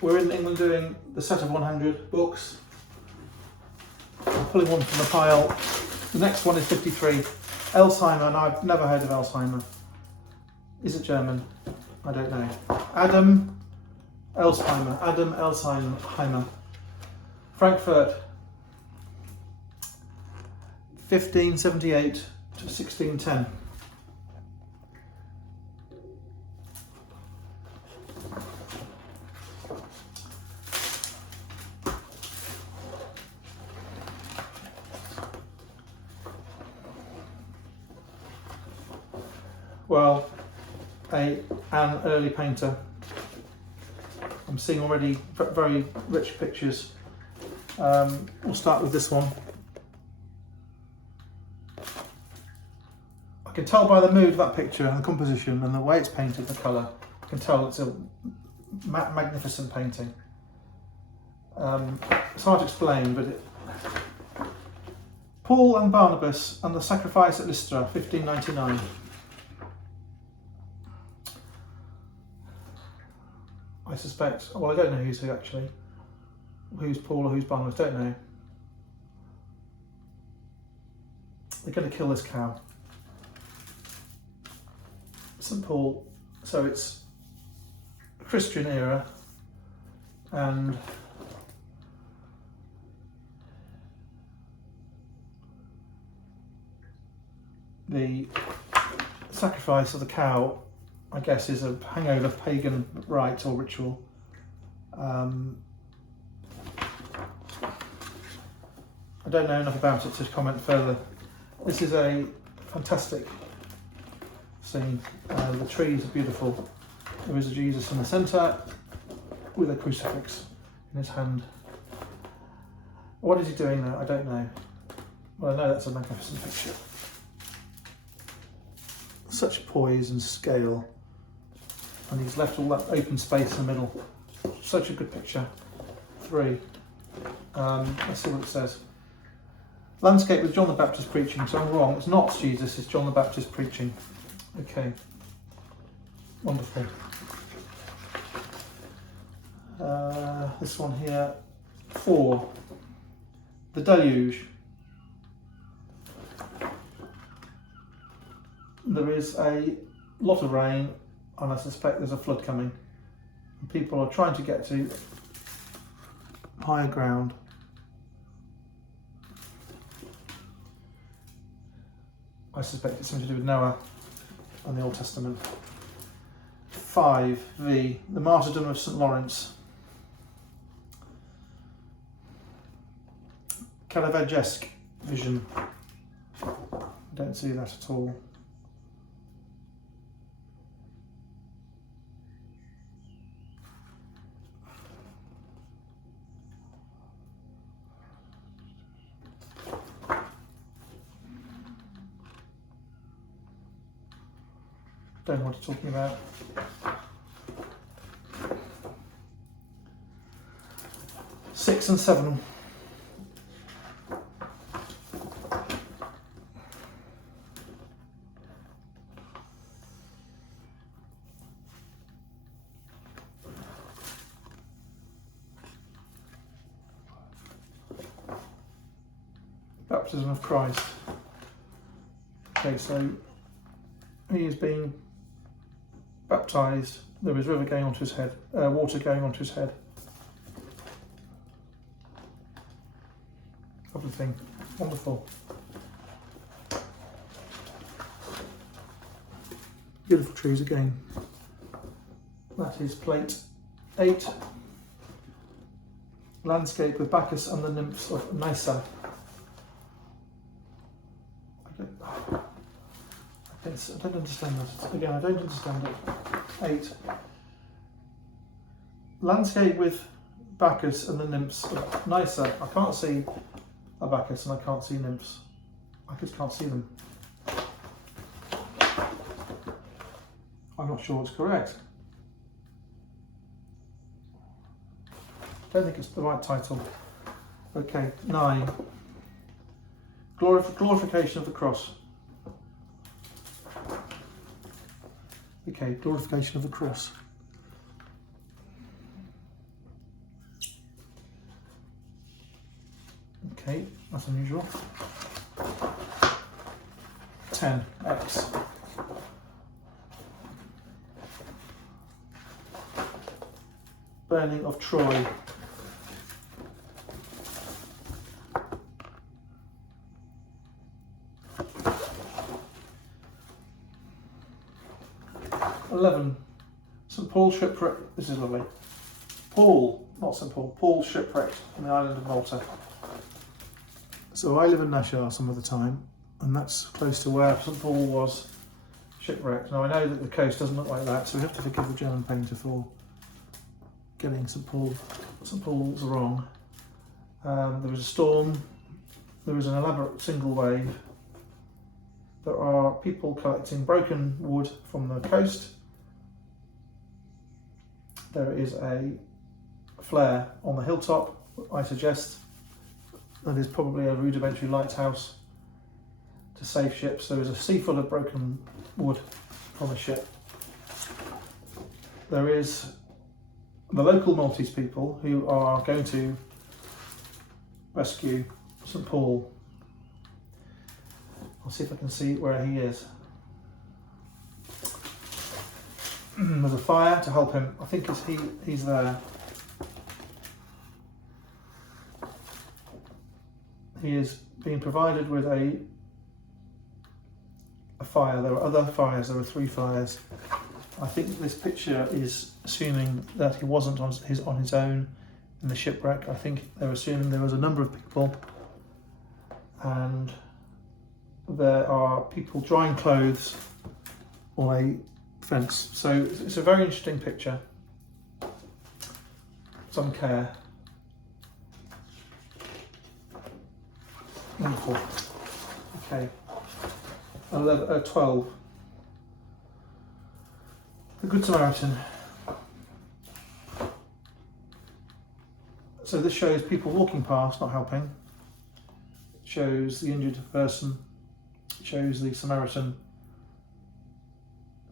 we're in England doing the set of 100 books. I'm pulling one from the pile. The next one is 53. Elsheimer, and I've never heard of Elsheimer. Is it German? I don't know. Adam Elsheimer. Frankfurt, 1578 to 1610. Well, an early painter. I'm seeing already very rich pictures. We'll start with this one. I can tell by the mood of that picture and the composition and the way it's painted, the colour, I can tell it's a magnificent painting. It's hard to explain, but Paul and Barnabas and the Sacrifice at Lystra, 1599. I suspect, well, I don't know who's who actually. Who's Paul or who's Barnabas, don't know. They're going to kill this cow. St. Paul, so it's Christian era, and the sacrifice of the cow, I guess, is a hangover pagan rite or ritual. I don't know enough about it to comment further. This is a fantastic scene. The trees are beautiful. There is a Jesus in the centre with a crucifix in his hand. What is he doing there? I don't know. Well, I know that's a magnificent picture. Such poise and scale. And he's left all that open space in the middle. Such a good picture. 3. Let's see what it says. Landscape with John the Baptist preaching. So I'm wrong. It's not Jesus, it's John the Baptist preaching. Okay. Wonderful. This one here. 4. The Deluge. There is a lot of rain, and I suspect there's a flood coming. And people are trying to get to higher ground. I suspect it's something to do with Noah and the Old Testament. 5. The Martyrdom of St. Lawrence. Calavaggesque vision. I don't see that at all. Don't know what you're talking about. 6 and 7. Baptism of Christ. Okay, so he is being baptised. There is river going onto his head, water going onto his head. Lovely thing, wonderful. Beautiful trees again. That is plate 8. Landscape with Bacchus and the nymphs of Nysa. I don't understand that. Again, I don't understand it. 8. Landscape with Bacchus and the nymphs of Nysa. I can't see a Bacchus and I can't see nymphs. I just can't see them. I'm not sure it's correct. I don't think it's the right title. Okay, 9. Glorification of the cross. Okay, glorification of the cross. Okay, that's unusual. 10x. Burning of Troy. St Paul shipwrecked. This is lovely. Paul, not St Paul. Paul shipwrecked on the island of Malta. So I live in Nashar some of the time, and that's close to where St Paul was shipwrecked. Now I know that the coast doesn't look like that, so we have to forgive the German painter for getting St Paul's wrong. There was a storm. There was an elaborate single wave. There are people collecting broken wood from the coast. There is a flare on the hilltop. I suggest that is probably a rudimentary lighthouse to save ships. There is a sea full of broken wood from a ship. There is the local Maltese people who are going to rescue St Paul. I'll see if I can see where he is. There's a fire to help him. I think he's there. He is being provided with a fire. There were other fires. There were 3 fires. I think this picture is assuming that he wasn't on his own in the shipwreck. I think they're assuming there was a number of people, and there are people drying clothes on a fence. So it's a very interesting picture. Some care. Wonderful. Okay. 12. The Good Samaritan. So this shows people walking past, not helping. It shows the injured person. It shows the Samaritan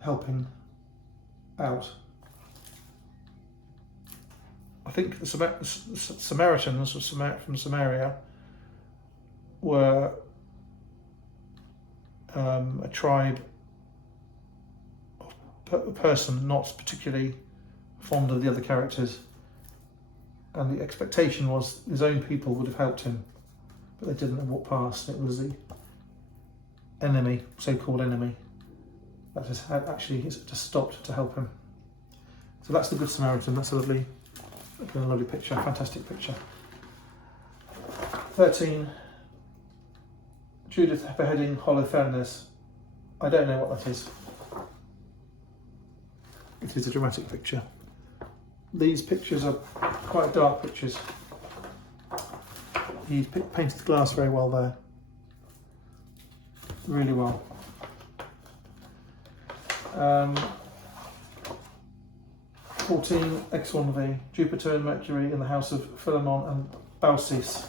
helping out. I think the Samaritans from Samaria were a tribe, a person not particularly fond of the other characters, and the expectation was his own people would have helped him, but they didn't and walked past. It was the enemy, so-called enemy, that has actually just stopped to help him. So that's the Good Samaritan. That's a lovely picture, fantastic picture. 13. Judith beheading Holofernes. I don't know what that is. It is a dramatic picture. These pictures are quite dark pictures. He painted the glass very well there. Really well. 14. X1V. Jupiter and Mercury in the house of Philemon and Baucis.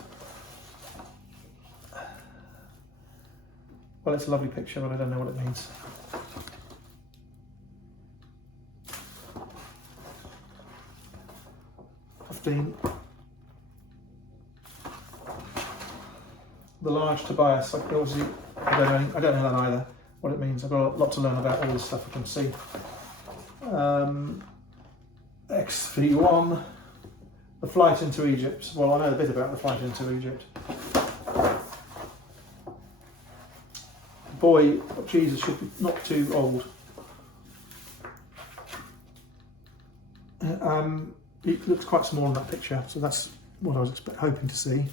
Well, it's a lovely picture, but I don't know what it means. The large Tobias. I don't know that either. What it means. I've got a lot to learn about all this stuff. I can see. XV1. The flight into Egypt. Well, I know a bit about the flight into Egypt. Boy, Jesus should be not too old. It looks quite small in that picture, so that's what I was hoping to see,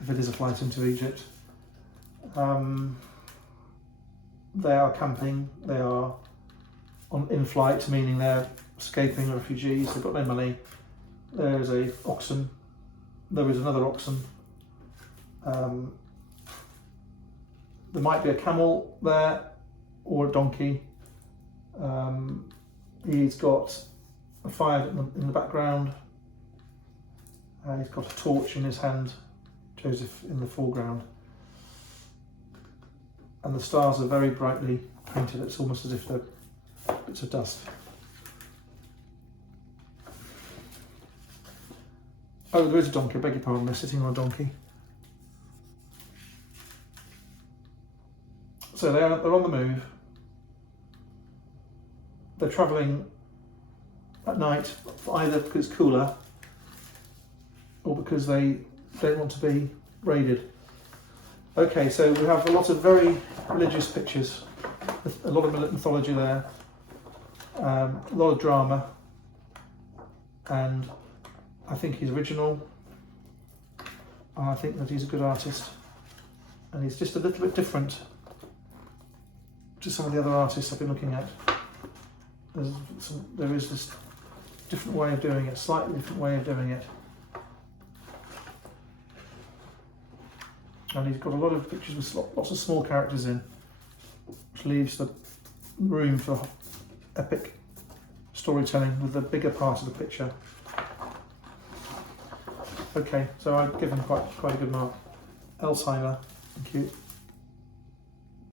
if it is a flight into Egypt. They are camping, they are in flight, meaning they're escaping refugees, they've got no money. There is a oxen, there is another oxen. There might be a camel there, or a donkey. He's got a fire in the background. He's got a torch in his hand, Joseph in the foreground. And the stars are very brightly painted. It's almost as if they're bits of dust. Oh, there is a donkey, I beg your pardon, they're sitting on a donkey. So they're on the move. They're travelling at night, either because it's cooler or because they don't want to be raided. Okay, so we have a lot of very religious pictures, a lot of mythology there, a lot of drama, and I think he's original, and I think that he's a good artist, and he's just a little bit different to some of the other artists I've been looking at. There is this different way of doing it, slightly different way of doing it. And he's got a lot of pictures with lots of small characters in, which leaves the room for epic storytelling with the bigger part of the picture. Okay, so I'd give him quite a good mark. Elsheimer, thank you.